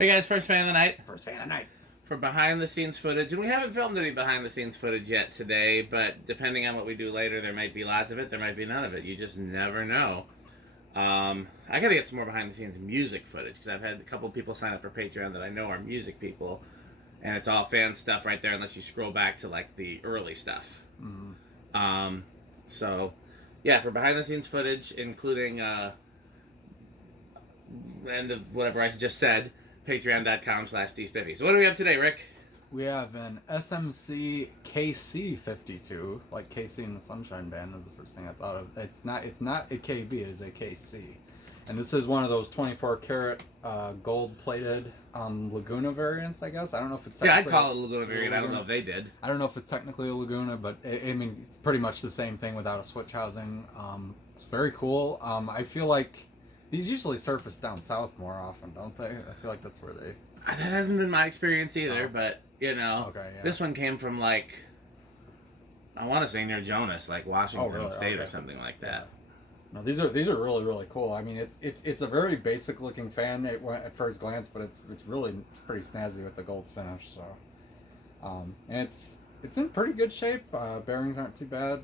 Hey guys, first fan of the night. First fan of the night. For behind the scenes footage, and we haven't filmed any behind the scenes footage yet today, but depending on what we do later, there might be lots of it, there might be none of it. You just never know. I gotta get some more behind the scenes music footage because I've had a couple people sign up for Patreon that I know are music people, and it's all fan stuff right there unless you scroll back to like the early stuff. So yeah, for behind the scenes footage, including end of whatever I just said, patreon.com/dspiffy. So what do we have today, Rick? We have an SMC KC52, like KC and the Sunshine Band was the first thing I thought of. It's not a KB, it is a KC. And this is one of those 24 karat gold-plated Laguna variants, I guess. I don't know if it's technically... Yeah, I'd call it a Laguna variant. I don't know if they did. I don't know if it's technically a Laguna, but I mean, it's pretty much the same thing without a switch housing. It's very cool. I feel like these usually surface down south more often, don't they? I feel like that's where they... That hasn't been my experience either, but, you know, okay, yeah. This one came from, like, I want to say near Jonas, like Washington State or something like that. No, these are really, really cool. I mean, it's a very basic looking fan at first glance, but it's pretty snazzy with the gold finish. So, and it's in pretty good shape. Bearings aren't too bad.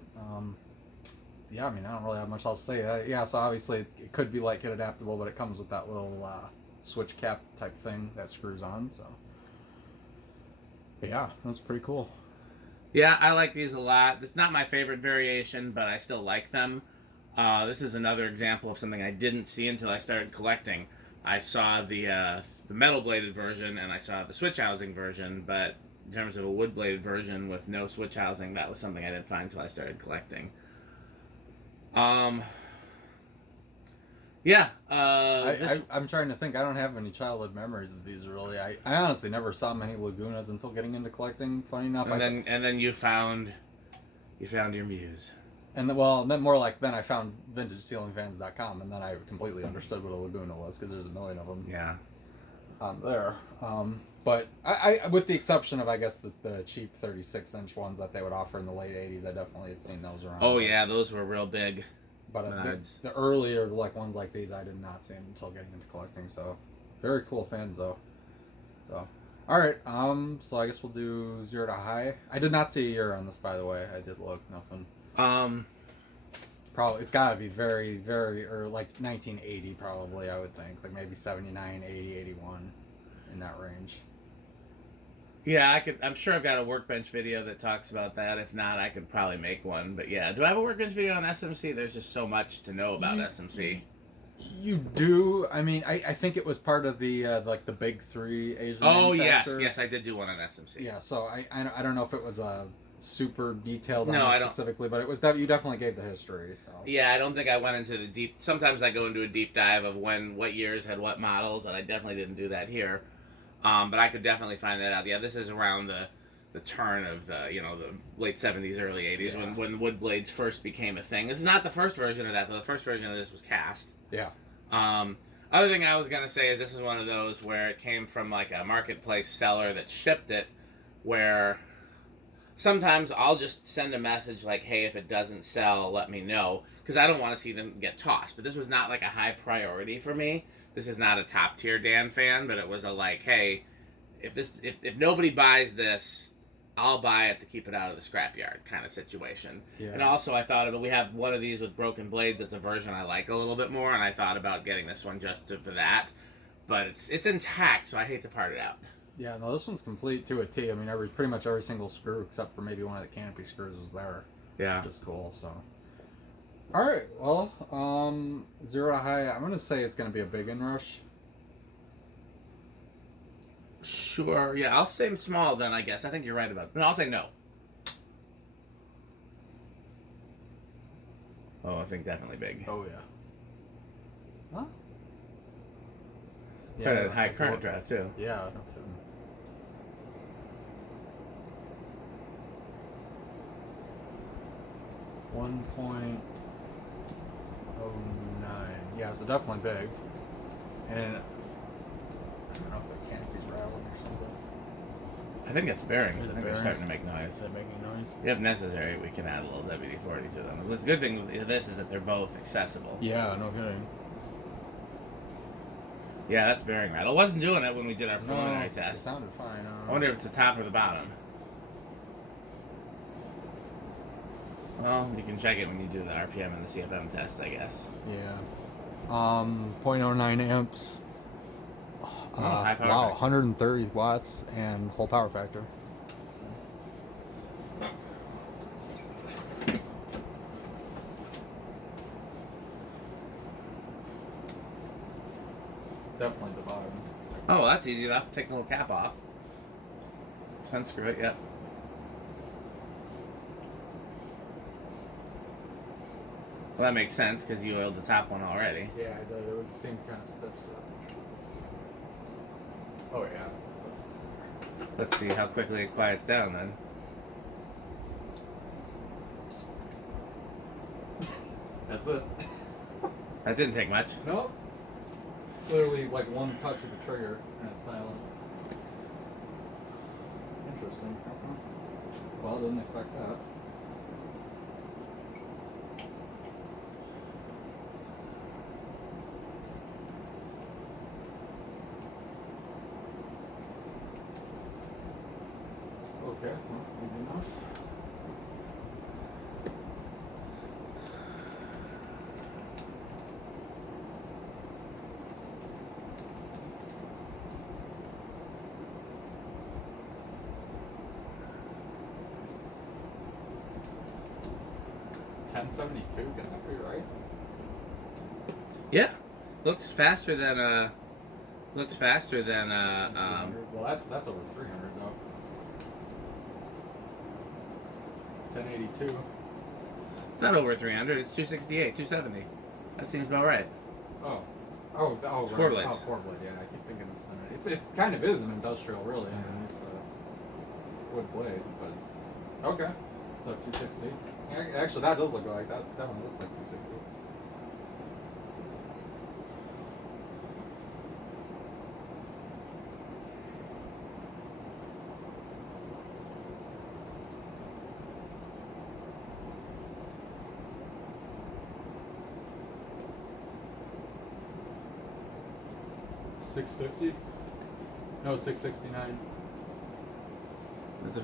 Yeah, I mean, I don't really have much else to say. Yeah, so obviously it could be light kit adaptable, but it comes with that little switch cap type thing that screws on. So, but yeah, that's pretty cool. Yeah, I like these a lot. It's not my favorite variation, but I still like them. This is another example of something I didn't see until I started collecting. I saw the metal bladed version and I saw the switch housing version, but in terms of a wood bladed version with no switch housing, that was something I didn't find until I started collecting. Yeah. I'm trying to think. I don't have any childhood memories of these really. I honestly never saw many Lagunas until getting into collecting. Funny enough, and then you found your muse. And then more like then I found VintageCeilingFans.com, and then I completely understood what a Laguna was because there's a million of them. Yeah. There. But I with the exception of I guess the cheap 36-inch ones that they would offer in the late 80s, I definitely had seen those around. Oh yeah, those were real big. But the earlier like ones like these, I did not see them until getting into collecting. So very cool fans though. So all right, so I guess we'll do 0 to high. I did not see a year on this, by the way. I did look, nothing. Probably it's got to be very, very or like 1980 probably. I would think like maybe 79, 80, 81 in that range. Yeah, I'm sure I've got a workbench video that talks about that. If not, I could probably make one. But yeah, do I have a workbench video on SMC? There's just so much to know about SMC. You do. I mean, I think it was part of the like the big three Asian. Oh yes, I did do one on SMC. Yeah, so I don't know if it was a super detailed on it specifically, but it was that you definitely gave the history. So yeah, I don't think I went into the deep. Sometimes I go into a deep dive of what years had what models, and I definitely didn't do that here. But I could definitely find that out. Yeah, this is around the turn of the late 70s, early 80s when wood blades first became a thing. This is not the first version of that, though. The first version of this was cast. Yeah. Other thing I was gonna say is this is one of those where it came from like a marketplace seller that shipped it, where sometimes I'll just send a message like, hey, if it doesn't sell, let me know, because I don't want to see them get tossed. But this was not like a high priority for me. This is not a top tier Dan fan, but it was a like, hey, if nobody buys this, I'll buy it to keep it out of the scrapyard kind of situation. Yeah. And also I thought about, we have one of these with broken blades. It's a version I like a little bit more, and I thought about getting this one just for that. But it's intact, so I hate to part it out. Yeah, no, this one's complete to a T. I mean, pretty much every single screw except for maybe one of the canopy screws was there. Yeah. Which is cool, so. All right, well, 0 to high, I'm going to say it's going to be a big inrush. Sure, yeah, I'll say small then, I guess. I think you're right about it. No, I'll say no. Oh, I think definitely big. Oh, yeah. Huh? Yeah, high current draft, too. Yeah, no kidding. .09. Yeah, so definitely big. And I don't know if the canopy's rattling or something. I think it's bearings. I think they're starting to make noise. Is it making noise? If necessary, we can add a little WD-40 to them. The good thing with this is that they're both accessible. Yeah, no kidding. Yeah, that's bearing rattle. It wasn't doing it when we did our preliminary It test. sounded fine. I wonder if it's the top or the bottom. Well, you can check it when you do the RPM and the CFM test, I guess. Yeah. 0.09 amps. High power Wow, factor. 130 watts and whole power factor. Definitely the bottom. Oh, well, that's easy enough. Take the little cap off. Unscrew it, yep. Well, that makes sense because you oiled the top one already. Yeah, I did. It was the same kind of stuff. So. Oh yeah. Let's see how quickly it quiets down then. That's it. That didn't take much. Nope. Literally like one touch of the trigger and it's silent. Interesting. Well, didn't expect that. Okay, well, easy enough. $10.72, can that be right? Yeah, looks faster than well, that's over 300 though. 1082. it's not over 300. It's 268, 270. That seems about right. Oh, It's right. four blades. Oh, four blade. Yeah, I keep thinking it's kind of is an industrial, really. Underneath wood blades, but okay. So 260. Actually, that does look like that. That one looks like 260. $650? No, $669.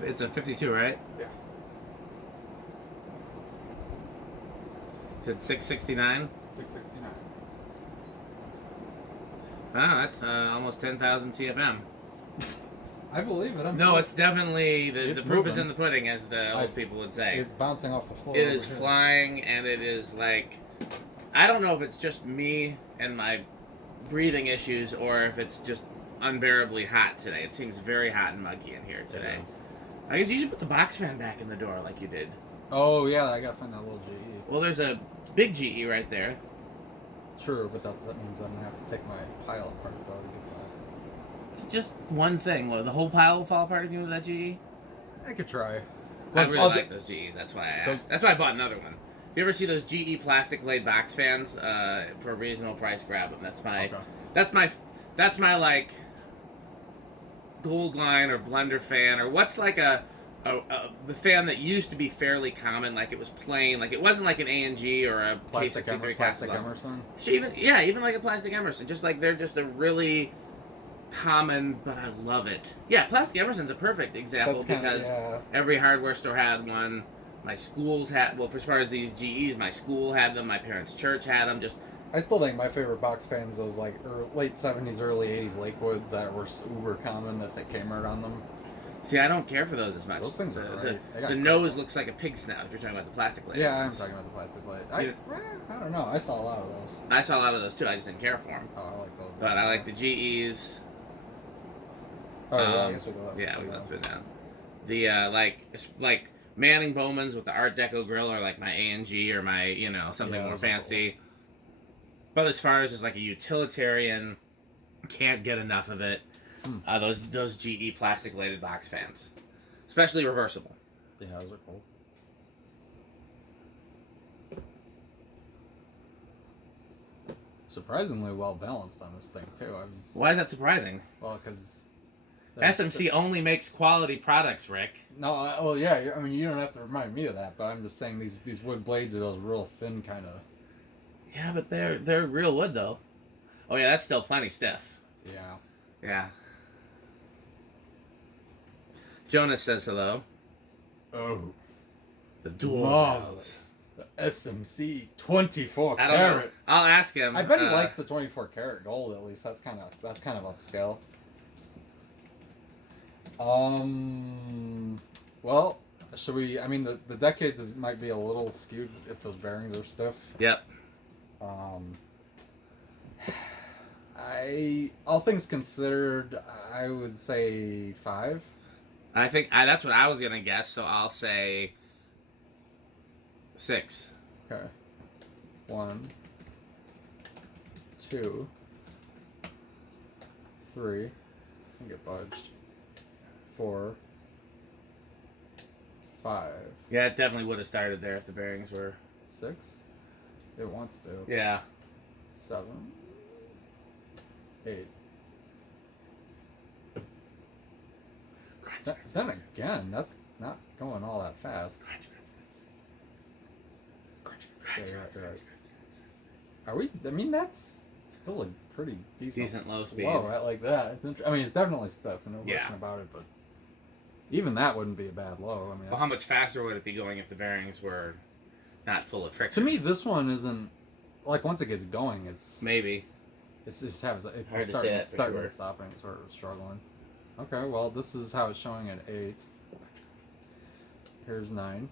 It's a 52, right? Yeah. You said 669? $669. Ah, that's almost 10,000 CFM. I believe it. No, it's definitely the proof is moving. in the pudding, as the old people would say. It's bouncing off the floor. It is flying, and it is like, I don't know if it's just me and my breathing issues, or if it's just unbearably hot today. It seems very hot and muggy in here today. I guess you should put the box fan back in the door like you did. Oh yeah, I gotta find that little GE. Well, there's a big GE right there. True, but that means I'm gonna have to take my pile apart though to get that. Just one thing. Well, the whole pile will fall apart if you move that GE? I could try. I really like those GEs. That's why I asked. That's why I bought another one. If you ever see those GE plastic blade box fans, for a reasonable price, grab them. That's my like gold line or blender fan, or what's like the fan that used to be fairly common, like it was plain, like it wasn't like an A&G or a Plastic KC52 Emerson. So even like a plastic Emerson, just like they're just a really common, but I love it. Yeah, plastic Emerson's a perfect example because every hardware store had one. My schools had, well, as far as these GEs, my school had them. My parents' church had them. Just I still think my favorite box fans those like late 70s, early 80s Lakewoods that were uber common that said Kmart on them. See, I don't care for those as much. Those things are great. The nose looks like a pig snout if you're talking about the plastic blade. Yeah, I'm talking about the plastic blade. I don't know. I saw a lot of those. I saw a lot of those too. I just didn't care for them. Oh, I like those. But I like the GEs. Oh, yeah, I guess we go. Yeah, we go spin down. The like Manning Bowman's with the Art Deco grill, or like my A&G, or my something more fancy. Cool. But as far as just like a utilitarian, can't get enough of it. Those GE plastic bladed box fans, especially reversible. Yeah, those are cool. Surprisingly well balanced on this thing too. Why is that surprising? Well, because SMC only makes quality products, Rick. No, well, yeah. I mean, you don't have to remind me of that, but I'm just saying these wood blades are those real thin kind of. Yeah, but they're real wood though. Oh yeah, that's still plenty stiff. Yeah. Yeah. Jonas says hello. Oh. The dual Marvelous. The SMC 24 I don't know. karat. I'll ask him. I bet he likes the 24 karat gold at least. That's kind of upscale. Well, should we? I mean, the decades might be a little skewed if those bearings are stiff. Yep. All things considered, I would say 5. I think that's what I was gonna guess. So I'll say 6. Okay. 1, 2, 3. I think it budged. 4, 5. Yeah, it definitely would have started there if the bearings were 6. It wants to. Yeah. 7, 8. Then again, that's not going all that fast. Yeah, you're right. Are we? I mean, that's still a pretty decent low speed. Low, right? Like that. I mean, it's definitely stiff, and no Yeah. question about it. But even that wouldn't be a bad low. I mean, Well, how much faster would it be going if the bearings were not full of friction? To me, this one isn't like once it gets going, it's maybe. It's just having Hard it's to starting, say it's that for starting sure. and stopping, sort of struggling. Okay, well, this is how it's showing at 8. Here's 9.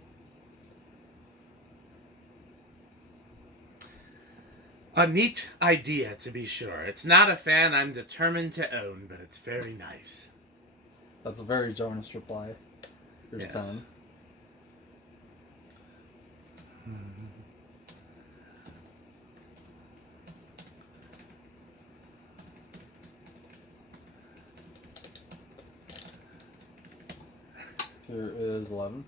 A neat idea, to be sure. It's not a fan I'm determined to own, but it's very nice. That's a very Jonas reply. Here's Yes. 10. Here is 11.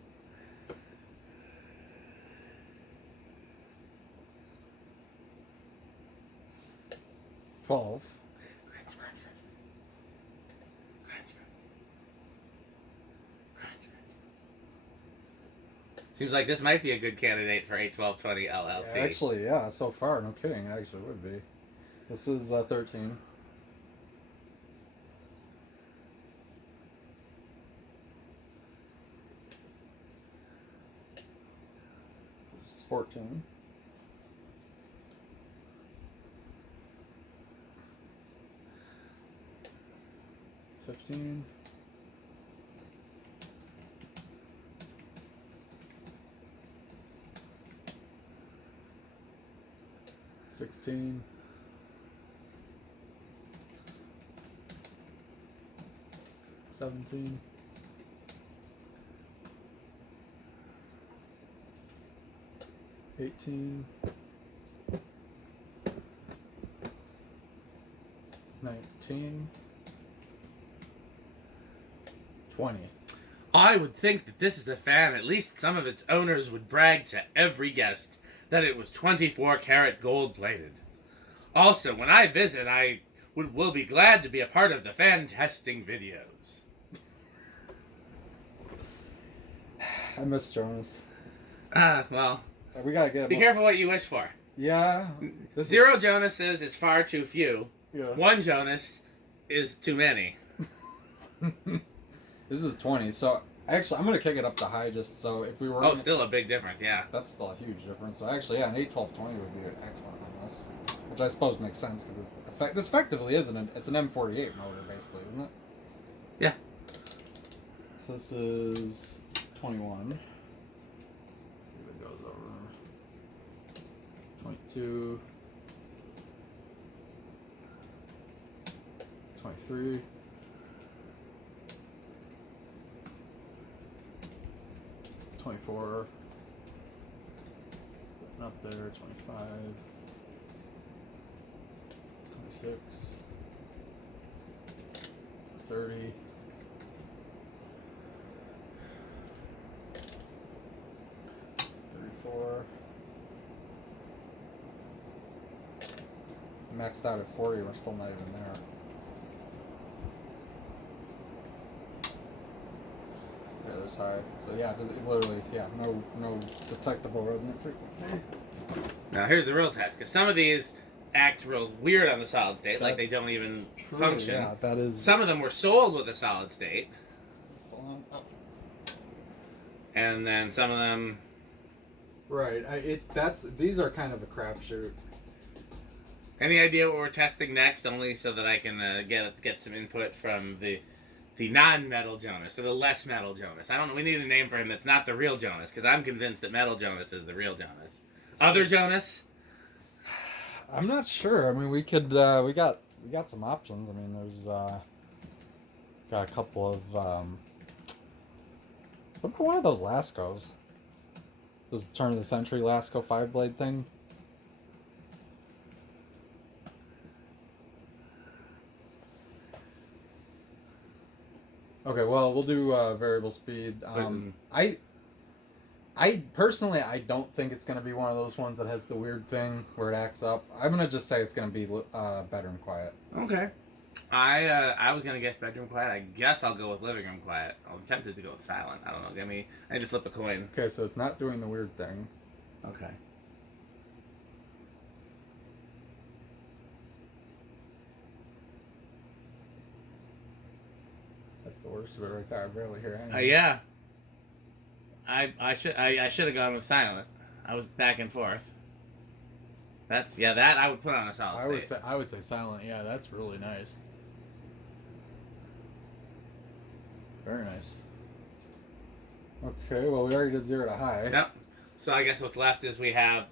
$12. Seems like this might be a good candidate for a 1220 LLC. Yeah, actually, yeah, so far, no kidding, it actually would be. This is 13. This is 14. 15. 16. 17. 18. 19. 20. I would think that this is a fan at least some of its owners would brag to every guest that it was 24 karat gold plated. Also, when I visit, I will be glad to be a part of the fan testing videos. I miss Jonas. Well, We gotta get him. be careful what you wish for. Yeah. 0 Jonases is far too few. Yeah. 1 Jonas is too many. This is 20. So actually, I'm gonna kick it up to high just so if we were. Oh, still a big difference, yeah. That's still a huge difference. So actually, yeah, an 8, 12, 20 would be excellent on this, which I suppose makes sense because this effectively isn't it's an M48 motor basically, isn't it? Yeah. So this is 21. Let's see if it goes over. 22. 23. 24. Up there, 25. 26. 30. 34. Maxed out at 40, we're still not even there. Yeah, there's high. So yeah, it literally, yeah, no detectable resonant frequency. Now here's the real test, because some of these act real weird on the solid state, like they That's don't even true, function. Yeah, that is. Some of them were sold with a solid state, Oh. and then some of them. Right. These are kind of a crapshoot. Any idea what we're testing next? Only so that I can get some input from the non-metal Jonas, or the less metal Jonas. I don't know. We need a name for him that's not the real Jonas, because I'm convinced that metal Jonas is the real Jonas. Other Jonas? I'm not sure. I mean, we could. We got some options. I mean, there's got a couple of. What about one of those Lascos? Was the turn of the century Lasco 5-blade thing? Okay, well, we'll do variable speed. I personally, I don't think it's going to be one of those ones that has the weird thing where it acts up. I'm going to just say it's going to be bedroom quiet. Okay. I was going to guess bedroom quiet. I guess I'll go with living room quiet. I'm tempted to go with silent. I don't know. I need to flip a coin. Okay, so it's not doing the weird thing. Okay. That's the worst of it right there. I barely hear anything. Yeah. I should have gone with silent. I was back and forth. That I would put on a solid state. I would say silent. Yeah, that's really nice. Very nice. Okay, well we already did 0 to high. Yep. So I guess what's left is we have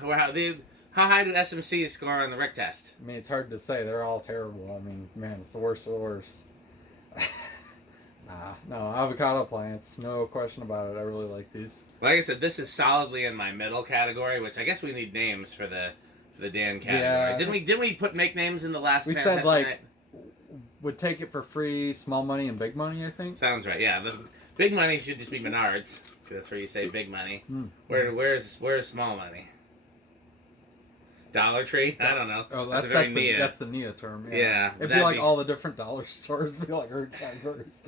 how high do SMCs score on the Rick test? I mean, it's hard to say. They're all terrible. I mean, man, it's the worst of the worst. No, avocado plants, no question about it. I really like these. Like I said, this is solidly in my middle category, which I guess we need names for the Dan category. Yeah. Didn't we make names in the last? We said like would take it for free, small money and big money. I think sounds right. Yeah, the big money should just be Menards. That's where you say big money. Mm. Where's small money? Dollar Tree? I don't know. Oh, that's the Nia term. Yeah. It'd be like all the different dollar stores be like her categories.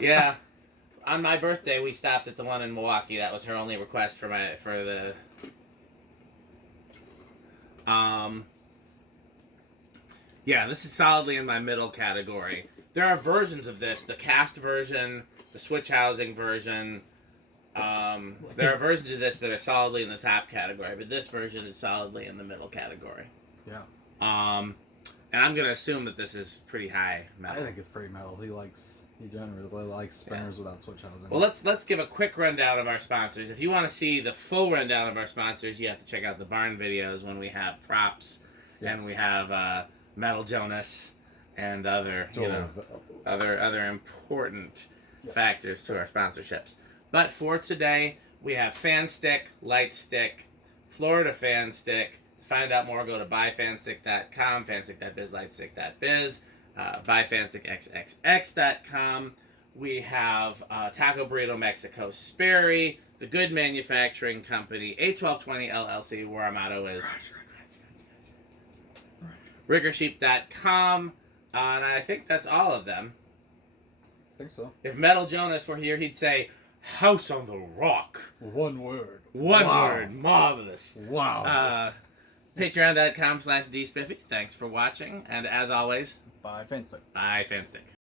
Yeah. On my birthday, we stopped at the one in Milwaukee. That was her only request for the. Yeah, this is solidly in my middle category. There are versions of this: the cast version, the switch housing version. There are versions of this that are solidly in the top category, but this version is solidly in the middle category. Yeah. And I'm gonna assume that this is pretty high metal. I think it's pretty metal. He generally likes spinners without switch housing. Well, let's give a quick rundown of our sponsors. If you want to see the full rundown of our sponsors, you have to check out the barn videos when we have props and we have Metal Jonas and other other important factors to our sponsorships. But for today, we have Fan Stick, Light Stick, Florida Fan Stick. To find out more, go to buyfanstick.com, fanstick.biz, lightstick.biz, buyfanstickxxx.com. We have Taco Burrito Mexico Sperry, The Good Manufacturing Company, A1220 LLC, where our motto is RiggerSheep.com, and I think that's all of them. I think so. If Metal Jonas were here, he'd say, House on the Rock. One word. One word. Marvelous. Wow. Patreon.com/DSpiffy. Thanks for watching. And as always, bye, Fanstick. Bye, Fanstick.